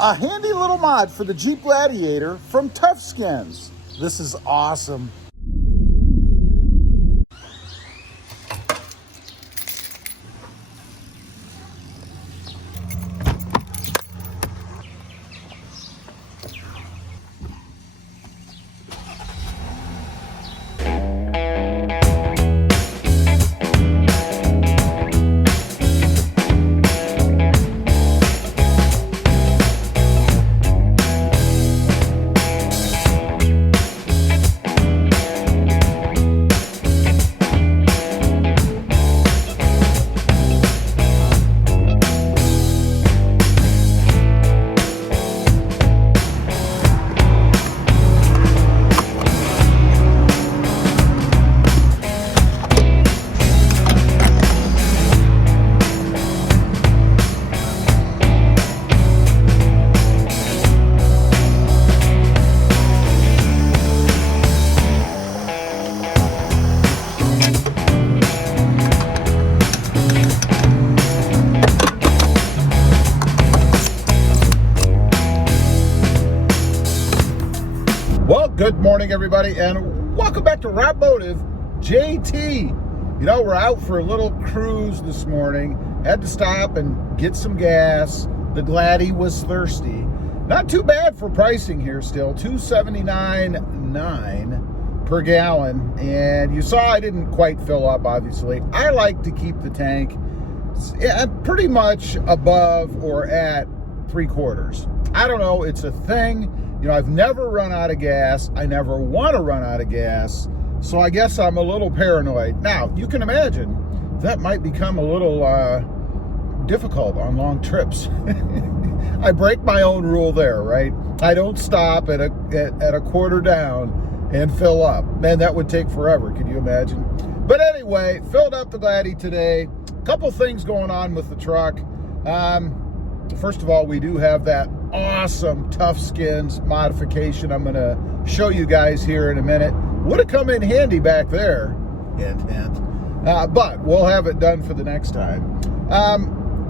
A handy little mod for the Jeep Gladiator from Tufskinz. This is awesome. Well, good morning, everybody, and welcome back to Rob Motive JT. You know, we're out for a little cruise this morning. Had to stop and get some gas. The Gladdy was thirsty. Not too bad for pricing here still, $2.79.9 per gallon. And you saw I didn't quite fill up, obviously. I like to keep the tank pretty much above or at 3/4. I don't know, it's a thing. You know, I've never run out of gas. I never want to run out of gas. So I guess I'm a little paranoid. Now, you can imagine that might become a little difficult on long trips. I break my own rule there, right? I don't stop at a quarter down and fill up. Man, that would take forever. Can you imagine? But anyway, filled up the Gladdy today. A couple things going on with the truck. First of all, we do have that awesome Tufskinz modification I'm going to show you guys here in a minute. Would have come in handy back there. Hint, hint. But we'll have it done for the next time.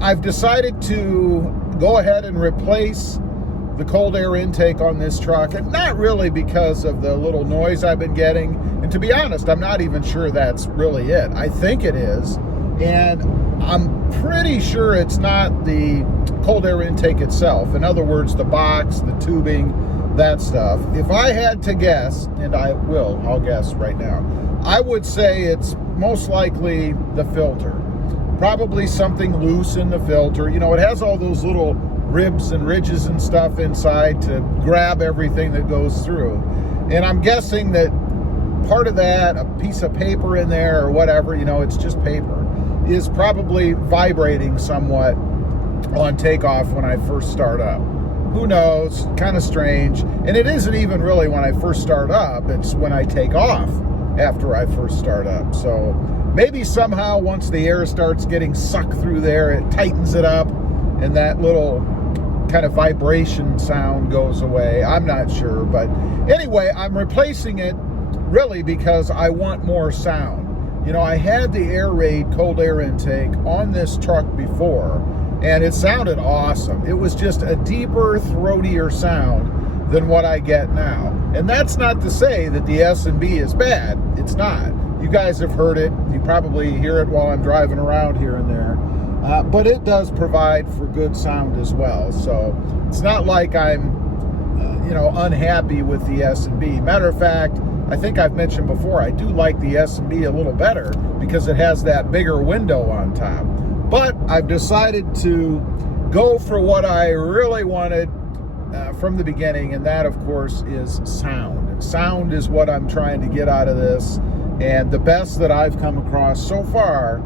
I've decided to go ahead and replace the cold air intake on this truck, and not really because of the little noise I've been getting. And to be honest, I'm not even sure that's really it. I think it is. And I'm pretty sure it's not the cold air intake itself. In other words, the box, the tubing, that stuff. If I had to guess, and I'll guess right now, I would say it's most likely the filter. Probably something loose in the filter. You know, it has all those little ribs and ridges and stuff inside to grab everything that goes through. And I'm guessing that part of that, a piece of paper in there or whatever, you know, it's just paper, is probably vibrating somewhat on takeoff when I first start up. Who knows? Kind of strange. And it isn't even really when I first start up. It's when I take off after I first start up. So maybe somehow once the air starts getting sucked through there, it tightens it up and that little kind of vibration sound goes away. I'm not sure. But anyway, I'm replacing it really because I want more sound. You know, I had the air raid cold air intake on this truck before, and it sounded awesome. It was just a deeper, throatier sound than what I get now. And that's not to say that the S&B is bad. It's not. You guys have heard it. You probably hear it while I'm driving around here and there. But it does provide for good sound as well. So it's not like I'm, unhappy with the S&B. Matter of fact, I think I've mentioned before, I do like the S&B a little better because it has that bigger window on top. But I've decided to go for what I really wanted from the beginning, and that, of course, is sound. Sound is what I'm trying to get out of this, and the best that I've come across so far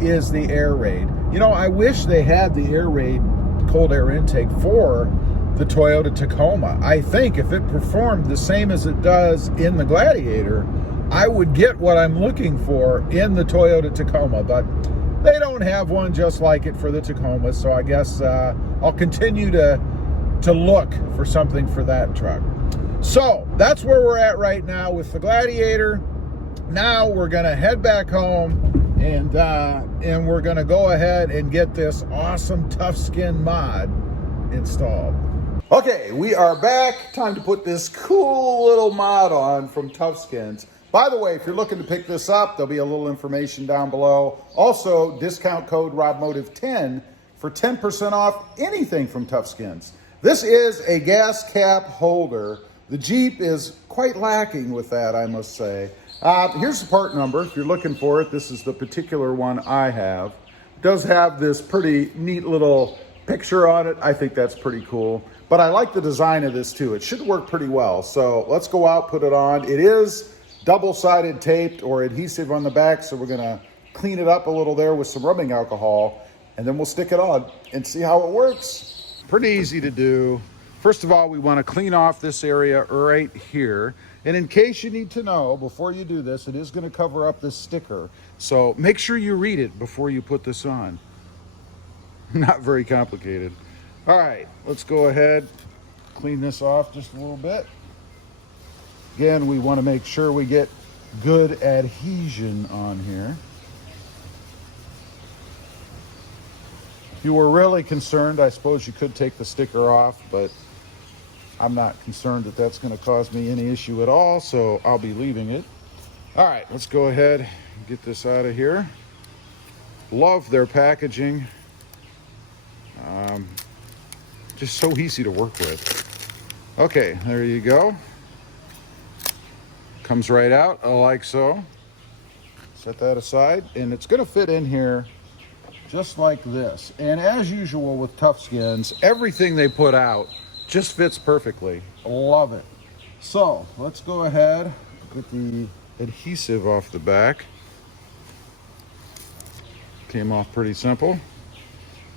is the air raid. You know, I wish they had the air raid cold air intake for the Toyota Tacoma. I think if it performed the same as it does in the Gladiator, I would get what I'm looking for in the Toyota Tacoma, but they don't have one just like it for the Tacoma, so I guess I'll continue to look for something for that truck. So that's where we're at right now with the Gladiator. Now we're gonna head back home and we're gonna go ahead and get this awesome Tufskinz mod installed. Okay, we are back. Time to put this cool little mod on from Tufskinz. By the way, if you're looking to pick this up, there'll be a little information down below. Also, discount code RobMotive10 for 10% off anything from Tufskinz. This is a gas cap holder. The Jeep is quite lacking with that, I must say. Here's the part number. If you're looking for it, this is the particular one I have. It does have this pretty neat little picture on it. I think that's pretty cool. But I like the design of this too. It should work pretty well. So let's go out, put it on. It is double-sided taped or adhesive on the back, so we're gonna clean it up a little there with some rubbing alcohol, and then we'll stick it on and see how it works. Pretty easy to do. First of all, we wanna clean off this area right here. And in case you need to know, before you do this, it is gonna cover up this sticker. So make sure you read it before you put this on. Not very complicated. All right, let's go ahead, clean this off just a little bit. Again, we want to make sure we get good adhesion on here. If you were really concerned, I suppose you could take the sticker off, but I'm not concerned that that's going to cause me any issue at all, so I'll be leaving it. All right, let's go ahead and get this out of here. Love their packaging. Just so easy to work with. Okay, there you go. Comes right out, like so. Set that aside, and it's gonna fit in here just like this. And as usual with Tufskinz, everything they put out just fits perfectly. Love it. So let's go ahead, get the adhesive off the back. Came off pretty simple.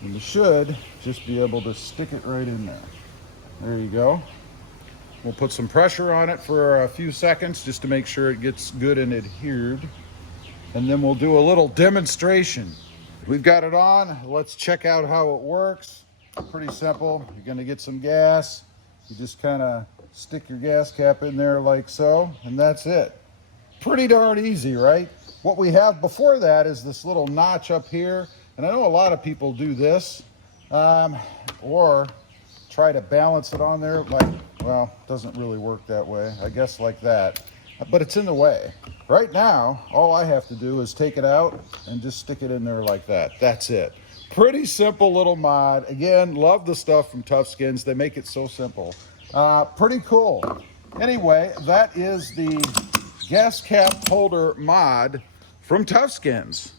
And you should just be able to stick it right in there. There you go. We'll put some pressure on it for a few seconds just to make sure it gets good and adhered. And then we'll do a little demonstration. We've got it on. Let's check out how it works. Pretty simple. You're gonna get some gas. You just kind of stick your gas cap in there like so, and that's it. Pretty darn easy, right? What we have before that is this little notch up here. And I know a lot of people do this, or try to balance it on there like, well, it doesn't really work that way. I guess like that, but it's in the way. Right now, all I have to do is take it out and just stick it in there like that. That's it. Pretty simple little mod. Again, love the stuff from Tufskinz. They make it so simple. Pretty cool. Anyway, that is the gas cap holder mod from Tufskinz.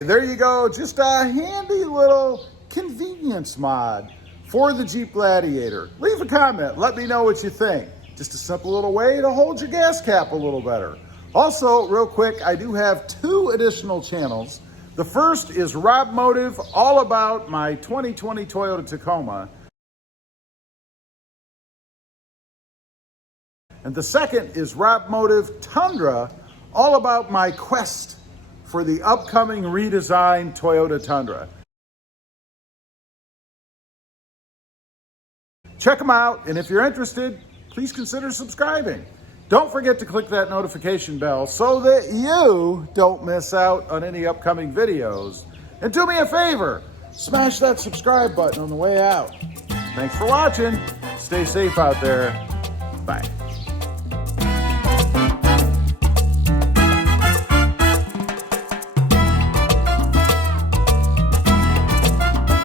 There you go, just a handy little convenience mod for the Jeep Gladiator. Leave a comment, let me know what you think. Just a simple little way to hold your gas cap a little better. Also, real quick, I do have 2 additional channels. The first is Rob Motive, all about my 2020 Toyota Tacoma. And the second is Rob Motive Tundra, all about my quest for the upcoming redesigned Toyota Tundra. Check them out, and if you're interested, please consider subscribing. Don't forget to click that notification bell so that you don't miss out on any upcoming videos. And do me a favor, smash that subscribe button on the way out. Thanks for watching. Stay safe out there. Bye.